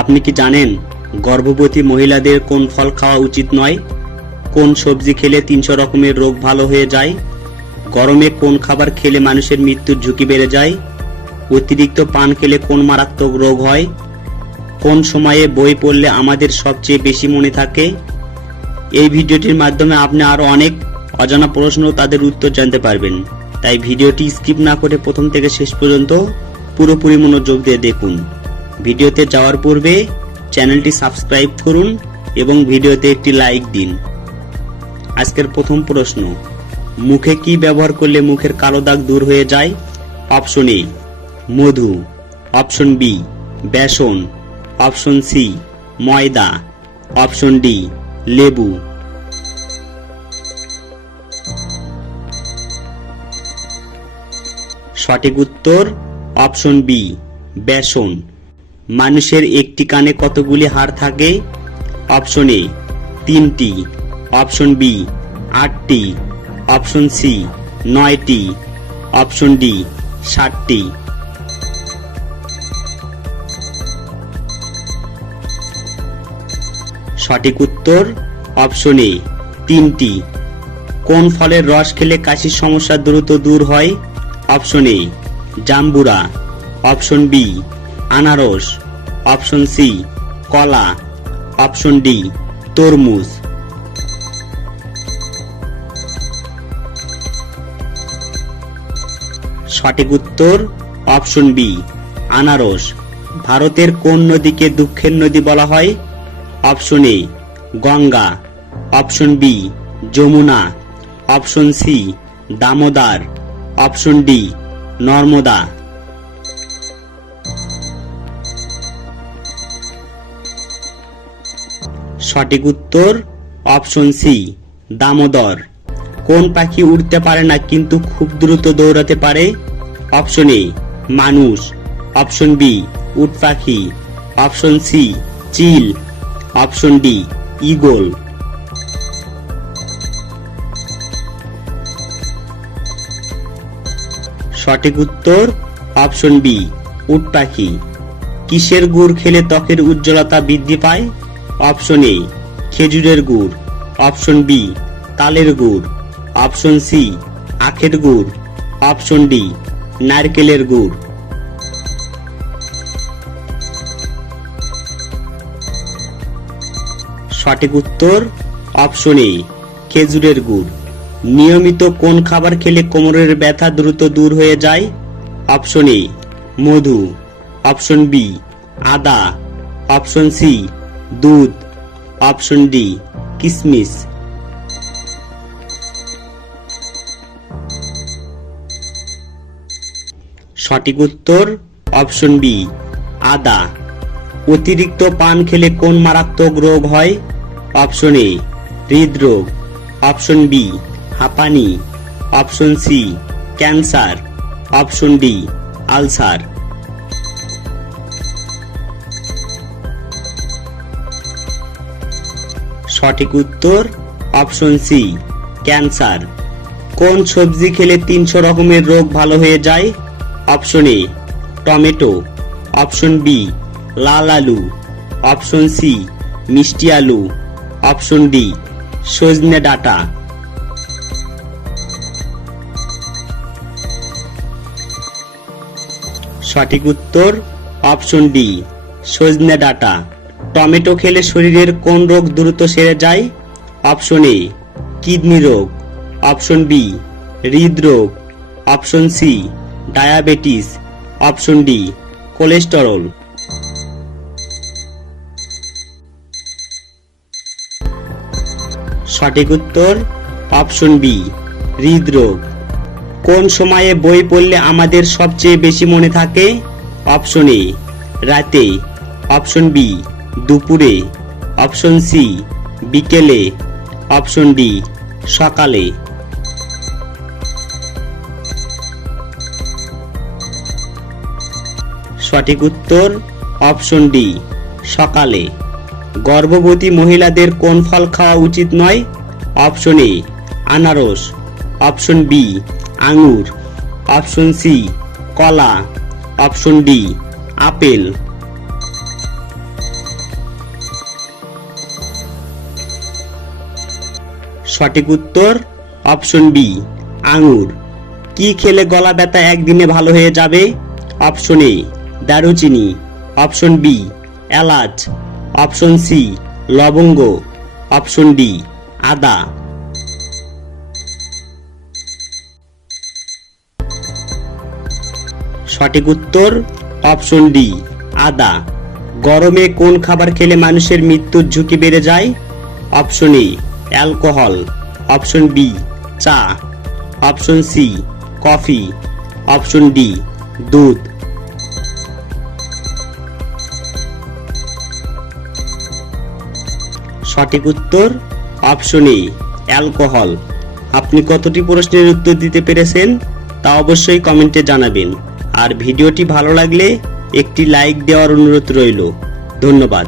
আপনি কি জানেন গর্ভবতী মহিলাদের কোন ফল খাওয়া উচিত নয়? কোন সবজি খেলে 300 রকমের রোগ ভালো হয়ে যায়? গরমে কোন খাবার খেলে মানুষের মৃত্যুর ঝুঁকি বেড়ে যায়? অতিরিক্ত পান খেলে কোন মারাত্মক রোগ হয়? কোন সময়ে বই পড়লে আমাদের সবচেয়ে বেশি মনে থাকে? এই ভিডিওটির মাধ্যমে আপনি আরো অনেক অজানা প্রশ্ন ও তাদের উত্তর জানতে পারবেন। তাই ভিডিওটি স্কিপ না করে প্রথম থেকে শেষ পর্যন্ত পুরোপুরি মনোযোগ দিয়ে দেখুন। ভিডিওতে যাওয়ার পূর্বে চ্যানেলটি সাবস্ক্রাইব করুন এবং ভিডিওতে একটি লাইক দিন। আজকের প্রথম প্রশ্ন, মুখে কি ব্যবহার করলে মুখের কালো দাগ দূর হয়ে যায়? অপশন এ মধু, অপশন বি বেসন, অপশন সি ময়দা, অপশন ডি লেবু। সঠিক উত্তর অপশন বি বেসন। মানুষের একটি কানে কতগুলি হাড় থাকে? অপশন এ 3টি, অপশন বি 8টি, অপশন সি 9টি, অপশন ডি 7টি। সঠিক উত্তর অপশন এ 3টি। কোন ফলের রস খেলে কাশির সমস্যা দ্রুত দূর হয়? অপশন এ জাম্বুরা, অপশন বি আনারস, অপশন সি কলা, অপশন ডি তরমুজ। সঠিক উত্তর অপশন বি আনারস। ভারতের কোন নদীকে দুঃখের নদী বলা হয়? Option A Ganga, option B Jamuna, option C Damodar, option D Narmada. সঠিক উত্তর অপশন সি দামোদর। কোন পাখি উড়তে পারে না কিন্তু খুব দ্রুত দৌড়াতে পারে? অপশন এ মানুষ, অপশন বি উট পাখি, অপশন সি চিল, অপশন ডি ঈগল। সঠিক উত্তর অপশন বি উট পাখি। কিসের গুড় খেলে ত্বকের উজ্জ্বলতা বৃদ্ধি পায়? অপশন এ খেজুরের গুড়, অপশন বি তালের গুড়, অপশন সি আখের গুড়, অপশন ডি নারকেলের গুড়। সঠিক উত্তর অপশন এ খেজুরের গুড়। নিয়মিত কোন খাবার খেলে কোমরের ব্যথা দ্রুত দূর হয়ে যায়? অপশন এ মধু, অপশন বি আদা, অপশন সি দুধ, অপশন ডি কিশমিশ। সঠিক উত্তর অপশন বি আদা। অতিরিক্ত পান খেলে কোন মারাত্মক রোগ হয়? অপশন এ হৃদরোগ, অপশন বি হাঁপানি, option C cancer, option D ulcer. সঠিক উত্তর অপশন সি ক্যান্সার। কোন সবজি খেলে 300 রকমের রোগ ভালো হয়ে যায়? Option A tomato, option B লাল আলু, অপশন সি মিষ্টি আলু, অপশন ডি সজনে ডাঁটা। সঠিক উত্তর অপশন ডি সজনে ডাঁটা। টমেটো খেলে শরীরের কোন রোগ দ্রুত সেরে যায়? অপশন এ কিডনি রোগ, অপশন বি হৃদরোগ, option C diabetes, option D cholesterol. সঠিক উত্তর অপশন বি হৃদরোগ। কোন সময়ে বই পড়লে আমাদের সবচেয়ে বেশি মনে থাকে? অপশন এ রাতে, অপশন বি দুপুরে, অপশন সি বিকেলে, অপশন ডি সকালে। সঠিক উত্তর অপশন ডি সকালে। গর্ভবতী মহিলাদের কোন ফল খাওয়া উচিত নয়? অপশন এ আনারস, অপশন বি আঙ্গুর, অপশন সি কলা, অপশন ডি আপেল। সঠিক উত্তর অপশন বি আঙুর। কি খেলে গলা ব্যথা একদিনে ভালো হয়ে যাবে? অপশন এ দারুচিনি, অপশন বি এলাচ, অপশন সি লবঙ্গ, অপশন ডি আদা। সঠিক উত্তর অপশন ডি আদা। গরমে কোন খাবার খেলে মানুষের মৃত্যুর ঝুঁকি বেড়ে যায়? Option A alcohol, option B চা, option C coffee, option D দুধ। সঠিক উত্তর অপশন এ অ্যালকোহল। আপনি কতটি প্রশ্নের উত্তর দিতে পেরেছেন তা অবশ্যই কমেন্টে জানাবেন। আর ভিডিওটি ভালো লাগলে একটি লাইক দেওয়ার অনুরোধ রইল। ধন্যবাদ।